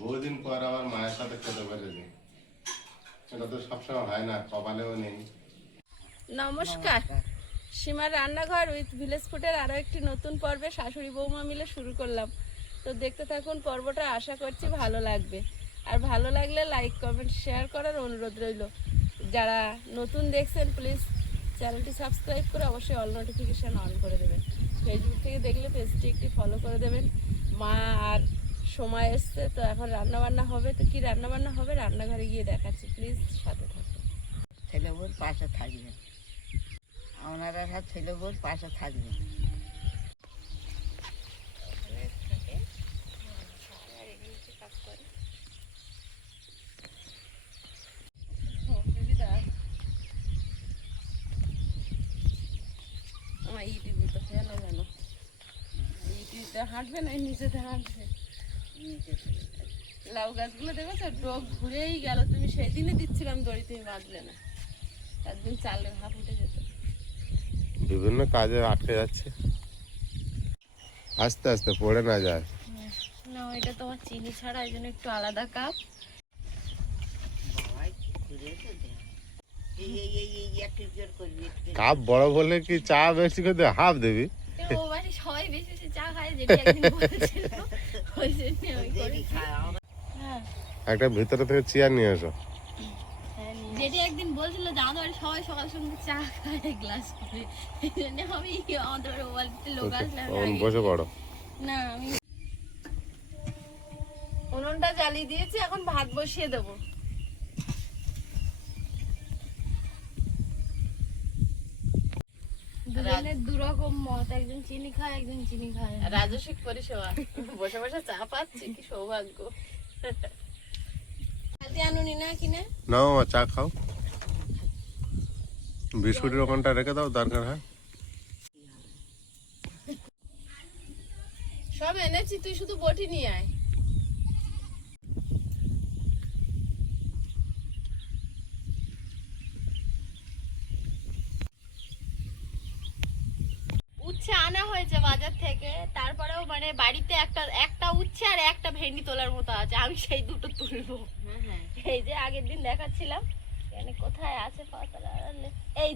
বহুদিন পর আমার মায়ের সাথে খেতে পেরেছি, এটা তো সবসময় হয় না, কপালেও নেই। নমস্কার, সীমার রান্নাঘর উইথ ভিলেজ ফুডের আরও একটি নতুন পর্বে শাশুড়ি বৌমা মিলে শুরু করলাম। তো দেখতে থাকুন পর্বটা, আশা করছি ভালো লাগবে। আর ভালো লাগলে লাইক কমেন্ট শেয়ার করার অনুরোধ রইল। যারা নতুন দেখছেন প্লিজ চ্যানেলটি সাবস্ক্রাইব করে অবশ্যই অল নোটিফিকেশান অন করে দেবেন। ফেসবুক থেকে দেখলে পেজটি একটি ফলো করে দেবেন। মা আর সময় এসছে, তো এখন রান্নাবান্না হবে। তো কী রান্নাবান্না হবে রান্নাঘরে গিয়ে দেখাচ্ছি, প্লিজ সাথে থাকুন। ছেলে বোন পাশে থাকবে, আপনারা সব ছেলে বোন পাশে থাকবে। আমার ইউটিউবে তো ফেলো কেন, ইউটিউবটা হাঁটবে না নিচেতে হাঁটবে। লাউ গাছগুলো দেখেছো ডোক ঘুরেই গেল, তুমি সেই দিনে দিচ্ছিলাম দড়ি, তুমি বাঁধলে না। একদিন চালের হাফ উঠে যেত। বিভিন্ন কাজে আটকে যাচ্ছে, আস্তে আস্তে পড়ে না যায়। না এটা তোমার চিনি ছাড়া, এই জন্য একটু আলাদা কাপ। কাপ বড় বলে কি চা বেশি করে হাফ দেবি? ও বাড়ি সবাই বেশি বেশি চা খায়, যেটা একদিন বলেছিল ওই জন্য আমি করেছি। হ্যাঁ একটা ভিতরে থেকে চেয়ার নিয়ে এসো। যেটি একদিন বলছিল যে আমাদের বাড়ি সবাই সকাল সন্ধ্যে চা খায় গ্লাস করে, এই জন্য আমি আমাদের বাড়িতে লোক আসলে আমি বসে পড়ো। না আমি উনুনটা জ্বালিয়ে দিয়েছি, এখন ভাত বসিয়ে দেবো। দুজনের দুরকম মত, একজন চিনি খায় একজন চিনি খায়। রাজস্বিক পরিষেবা, বসে বসে চা পাচ্ছি, কি সৌভাগ্য। আনুনি না কিনে নাও মা, চা খাও, বিস্কুটের ওখানটা রেখে দাও, দরকার হয়। সব এনেছি, তুই শুধু বটি নিয়ে আয়। উচ্ছে আনা হয়েছে বাজার থেকে, তারপরেও মানে বাড়িতে একটা উচ্ছে আর একটা ভেন্ডি তোলার মতো আছে, আমি সেই দুটো তুলবো। এই যে আগের দিন দেখাচ্ছিলাম, এখানে কোথায় আছে পাতালা, এই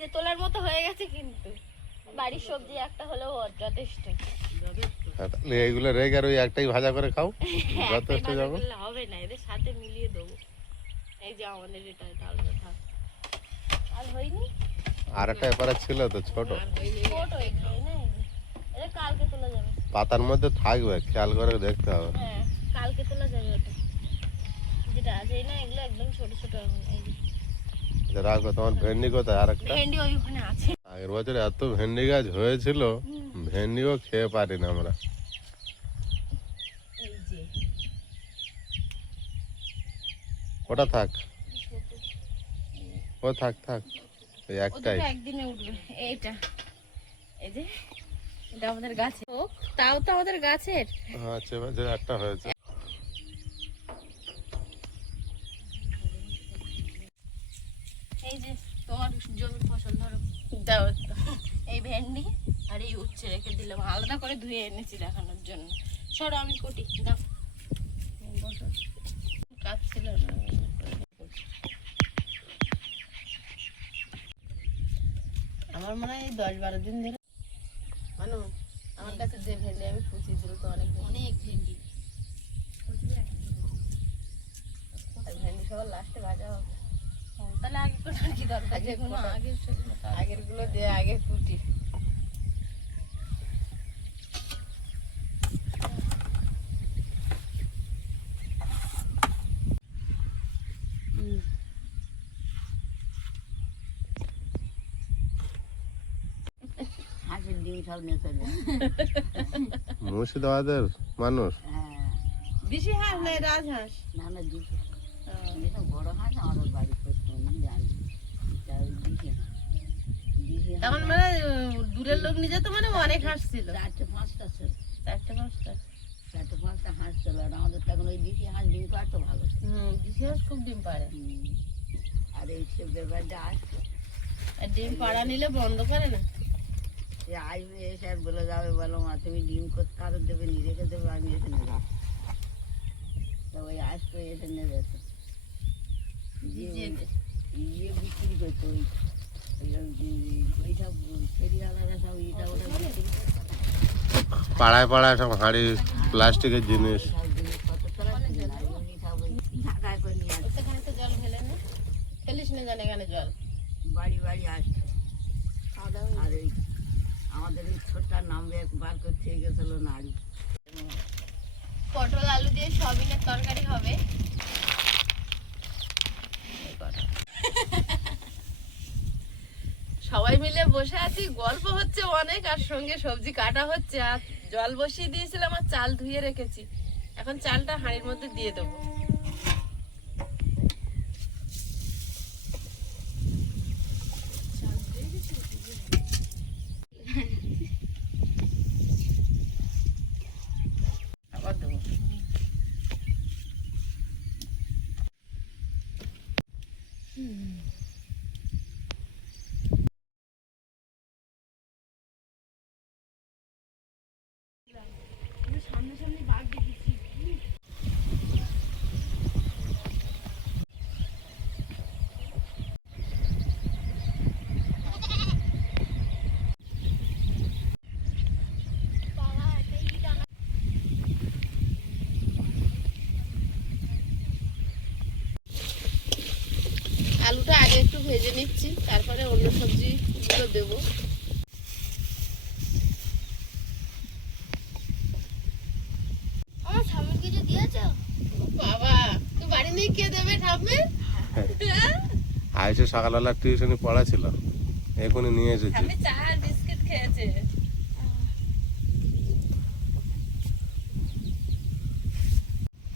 যে তোলার মতো হয়ে গেছে, কিন্তু বাড়ির সবজি একটা হলেও যথেষ্ট। তাহলে এইগুলো রেখে আর ওই একটাই ভাজা করে খাও, যথেষ্ট যাবো। হবে না, এদের সাথে মিলিয়ে দেবো। এই যে আমাদের এটা আলাদা থাক, আর হয়নি। আর একটা এপারে ছিল তো ছোট, এটা কালকে তোলা যাবে। পাতার মধ্যে থাকবে, খেয়াল করে দেখতে হবে। হ্যাঁ কালকে তোলা যাবে ওটা, যেটা আছে না, এগুলো একদম ছোট ছোট। এখন এই যে রাখো। তোমার ভেন্ডি কোথায়? আর একটা ভেন্ডি ওইখানে আছে। আগের বছর এত ভেন্ডি গাছ হয়েছিল, ভেন্ডিও খেয়ে পারি না আমরা। এই যে ওটা থাক, ও থাক থাক, ওই একটাই। ওটা একদিনে উঠবে। এইটা এই যে এটা আমাদের গাছে, ও তাও তো আমাদের গাছের। আচ্ছা বাজার একটা হয়েছে। এই যে তোমার জমির ফসল ধরো, দাও একটু। এই ভেন্ডি আর এই উচ্ছে রেখে দিলাম, আলাদা করে ধুয়ে এনেছি দেখানোর জন্য। সরো আমি কোটি দাও, কাজ ছিল না। আমার মনে হয় 10-12 দিন ধরে মানু আমার কাছে যে ভেন্ডি আমি পুষিয়েছিল, তো অনেক ভেন্ডি। ভেন্ডি সবার লাস্টে ভাজা হবে। তাহলে আগে কোটার কি দরকার, যেগুলো আগের গুলো দিয়ে আগে কুটি। হাঁসের ডিম সব নিয়ে চলে। মুর্শিদাবাদের মানুষ। হ্যাঁ, বেশি হাঁস নাই, রাজহাঁস। না না দুটো যেসব বড় হাঁস আমাদের বাড়ি করতো আমি জানি। তখন মানে দূরের লোক নিয়ে যেত, মানে অনেক হাঁস ছিল। 4-5টা ছিল, 4-5টা। 4-5টা হাঁস ছিল। আর আমাদের তখন ওই দেশি হাঁস ডিম পাড়তো ভালো। দেশি হাঁস খুব ডিম পাড়ে। আর এই সব ব্যাপারটা আসতো, আর ডিম পাড়া নিলে বন্ধ করে না। আসবে এসে আর বলে যাবে, বলো মা তুমি ডিম করতে কারোর দেবে, নি রেখে দেবে, আমি এসে নেবো। আসতো এসে নিয়ে যেত ইয়ে বিক্রি করতো ওইসব ফেরিওয়ালারা সব এটা ওটা বিক্রি করতো। পাড়ায় পাড়ায় সব হাঁড়ি প্লাস্টিকের জিনিস। সব জিনিসপত্র তোরা কিনে না, এমনি সব ওই ঢাকায় করে নিয়ে আসতো। ওখানে তো জল ফেলে না, ফেলিস না জানে এখানে জল। বাড়ি বাড়ি আসতো। আর ওই আমাদের ওই ছোট্টার নামবে বার করতে গেছিল নাড়ি। পটল আলু দিয়ে সয়াবিনের তরকারি হবে। সবাই মিলে বসে আছি, গল্প হচ্ছে অনেক, আর সঙ্গে সবজি কাটা হচ্ছে, আর জল বসিয়ে দিয়েছিলাম আর চাল ধুয়ে রেখেছি। এখন চালটা হাঁড়ির মধ্যে দিয়ে দেবো। আবার দেবো। আলুটা আগে একটু ভেজে নিচ্ছি, তারপরে অন্য সবজিগুলো দেবো। আমার স্বামী কিছু দিয়েছো? বাবা, তুই বাড়ি নেই কে দেবে ঠাম্মে? আইসে সকালবেলা টিউশনি পড়া ছিল, এখনই নিয়ে এসেছি। ঠাম্মি চা আর বিস্কিট খেয়েছে।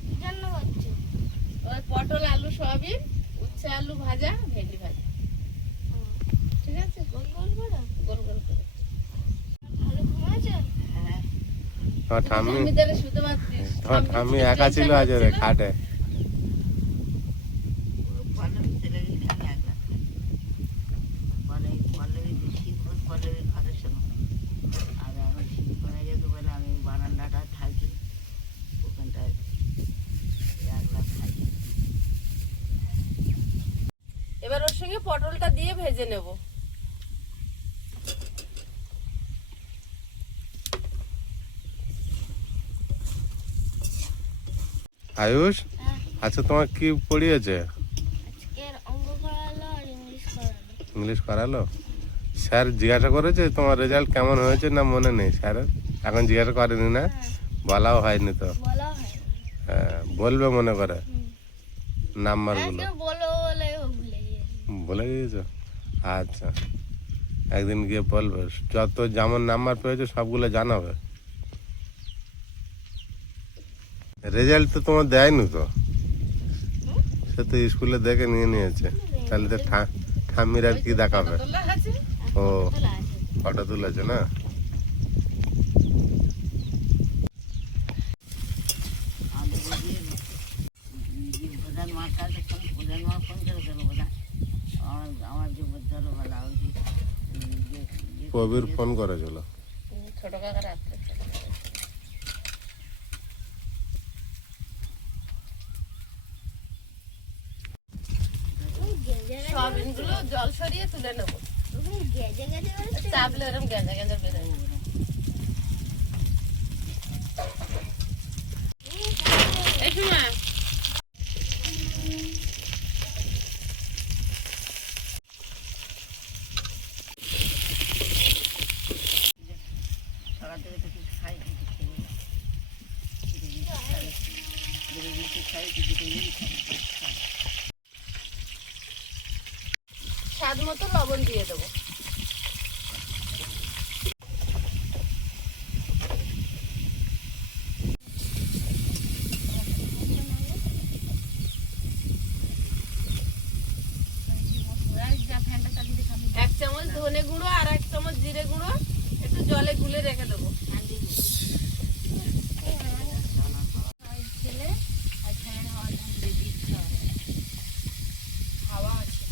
কি রান্না করছো? ওই পটল আলু সয়াবিন, উচ্ছে আলু ভাজা, ভেন্ডি ভাজা। ঠিক আছে, গোল গোল করো। গোল গোল করে। ভালো ঘুমাচ্ছো? হ্যাঁ, তোমার ঠাম্মি ঠাম্মিদের শুতে পারতিস। তোমার ঠাম্মি একা ছিল আজ ওরে খাটে। পল্লবী চলে গেলে আমি একলা থাকি। পল্লবী শীতপুর পল্লবীর ঘরের সঙ্গে। আর আমি শীতপুরে যেতে বলে আমি বারান্দাটা থাকি, ওখানটায় একলা থাকি। এবার ওর সঙ্গে পটলটা দিয়ে ভেজে নেব। আয়ুষ, হ্যাঁ, আচ্ছা তোমার কি পড়িয়েছে? আজকের অঙ্ক করালো আর ইংলিশ করালো। ইংলিশ করালো? স্যার জিজ্ঞাসা করেছে তোমার রেজাল্ট কেমন হয়েছে না মনে নেই স্যারের? এখন জিজ্ঞাসা করেনি না? বলাও হয়নি তো। বলা হয় হ্যাঁ, বলবে মনে করে নাম্বারগুলো। আজকে বলো বলে ও ভুলে গিয়েছি। বলে গিয়েছো? আচ্ছা, একদিন গিয়ে বলবে, যত যেমন নাম্বার পেয়েছো সবগুলো জানাবে। রেজাল্ট তো তোমার দেয়নি তো, সে তো স্কুলে দেখে নিয়ে নিয়েছে। তাহলে তো ঠাম্মির আর কি দেখাবে? তোলা আছে? ও, তোলা আছে। ফটো তুলেছে না? আমাদের ওই যে প্রধান মার কাছে প্রধান মা ফোন করেছিল প্রধান, আমার যে বিদ্যালয়বেলা ওই যে কবির ফোন করেছিল। ছোট কাকা রাত্রে। তুমি গেজে গেজে সয়াবিনগুলো জল সরিয়ে তুলে নেবো। তুমি গেজে গেজে বলছো? চাপলে এরকম গেঁজা গেঁজা বেরোয়। এই সময় সকাল থেকে তো কিছু খাই, কিছু খেয়ে না। কিছু খাই, কিছু খেয়ে খাই। স্বাদ মতো লবণ দিয়ে দেবো। এক চামচ ধনে গুঁড়ো আর 1 চামচ জিরে গুঁড়ো একটু জলে গুলে রেখে দেবো। ছেলে আর ছেলের হওয়া হাওয়া আছে।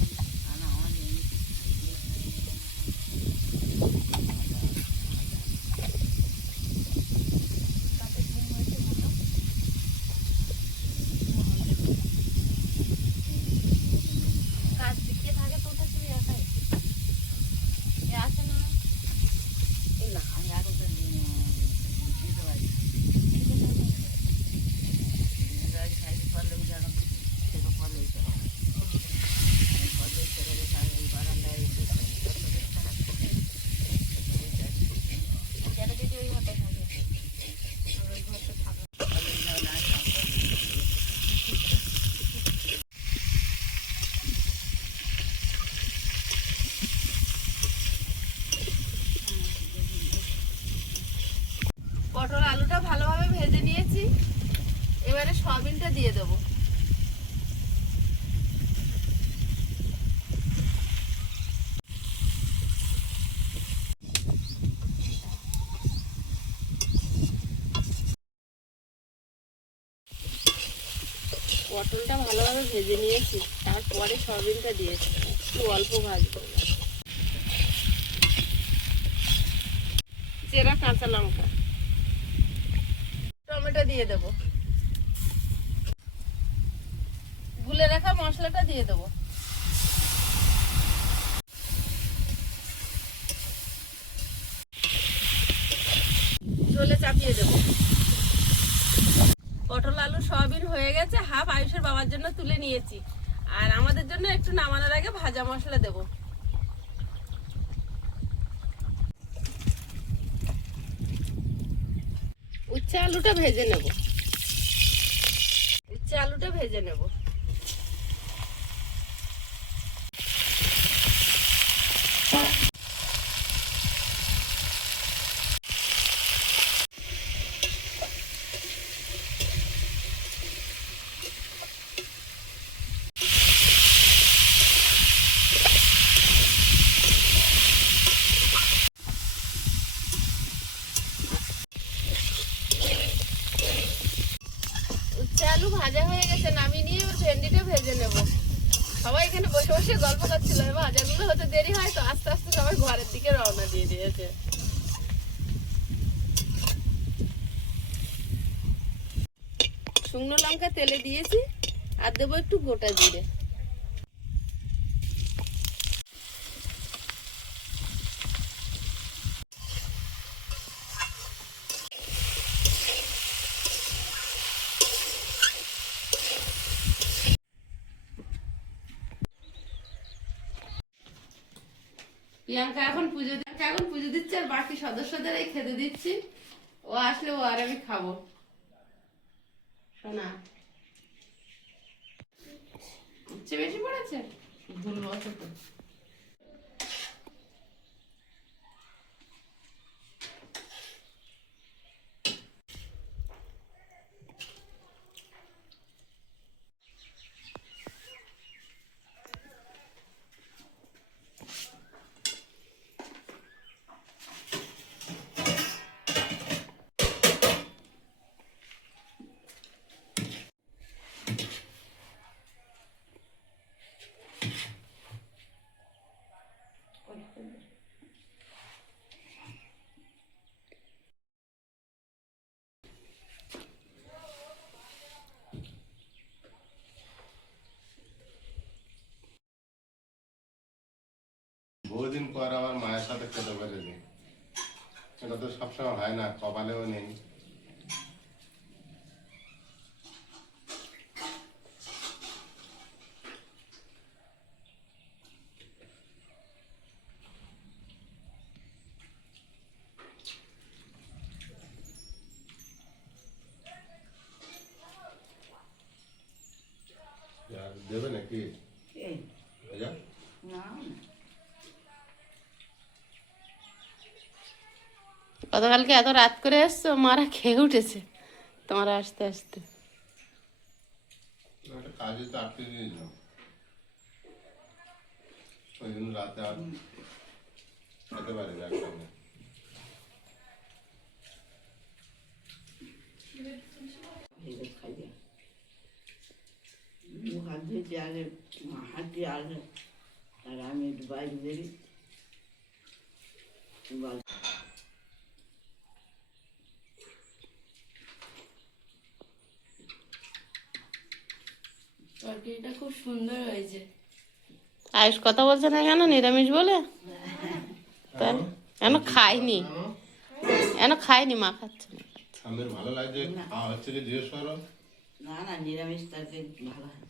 আলুটা ভালোভাবে ভেজে নিয়েছি, এবারে সয়াবিনটা দিয়ে দেবো। পটলটা ভালোভাবে ভেজে নিয়েছি, তারপরে সয়াবিনটা দিয়েছি, একটু অল্প ভাজবো। চেরা কাঁচা লঙ্কা, টমেটো দিয়ে দেবো, গুলে রাখা মশলাটা দিয়ে দেবো, ঝোলে চাপিয়ে দেবো। পটল আলু সয়াবিন হয়ে গেছে, হাফ আয়ুষের বাবার জন্য তুলে নিয়েছি, আর আমাদের জন্য একটু নামানোর আগে ভাজা মশলা দেবো। উচ্ছে আলুটা ভেজে নেব, উচ্ছে আলুটা ভেজে নেব। উচ্ছে আলু ভাজা হয়ে গেছে, নামিয়ে নিয়ে এবার ভেন্ডিটা ভেজে নেব। সবাই এখানে বসে বসে গল্প করছিল, ভাজাগুলো হতে দেরি হয় তো আস্তে আস্তে সবাই ঘরের দিকে রওনা দিয়ে দিয়েছে। শুকনো লঙ্কা তেলে দিয়েছি, আর দেবো একটু গোটা জিরে। প্রিয়াঙ্কা এখন পুজো দিচ্ছে, আর বাকি সদস্যদের এই খেতে দিচ্ছি। ও আসলে ও আর আমি খাবো। শোনা উচ্ছে বেশি পড়েছে, ভুল বসে তো। বহুদিন পর আমার মায়ের সাথে খেতে পেরেছি, এটা তো সবসময় হয় না, কপালেও নেই। দেবে নাকি না গতকালকে এত রাত করে এসছো, মারা খেয়ে উঠেছে তোমার আসতে আসতে। একটা কাজে তো আটকে দিয়েছিলাম, ওই জন্য রাতে আর খেতে পারিনি একসঙ্গে। মুখ হাত ধুয়েছি আগে, হাঁটি আগে, আর আমি একটু বাইরে বেরি। তরকারিটা খুব সুন্দর হয়েছে। আয়ুষ কথা বলছে না কেন, নিরামিষ বলে? তাই কেন খাইনি, কেন খাইনি, মা খাচ্ছে না। আমার ভালো লাগছে, খাওয়া হচ্ছে কি জিজ্ঞেস করো। না না, নিরামিষ তরকারি ভালো হয়।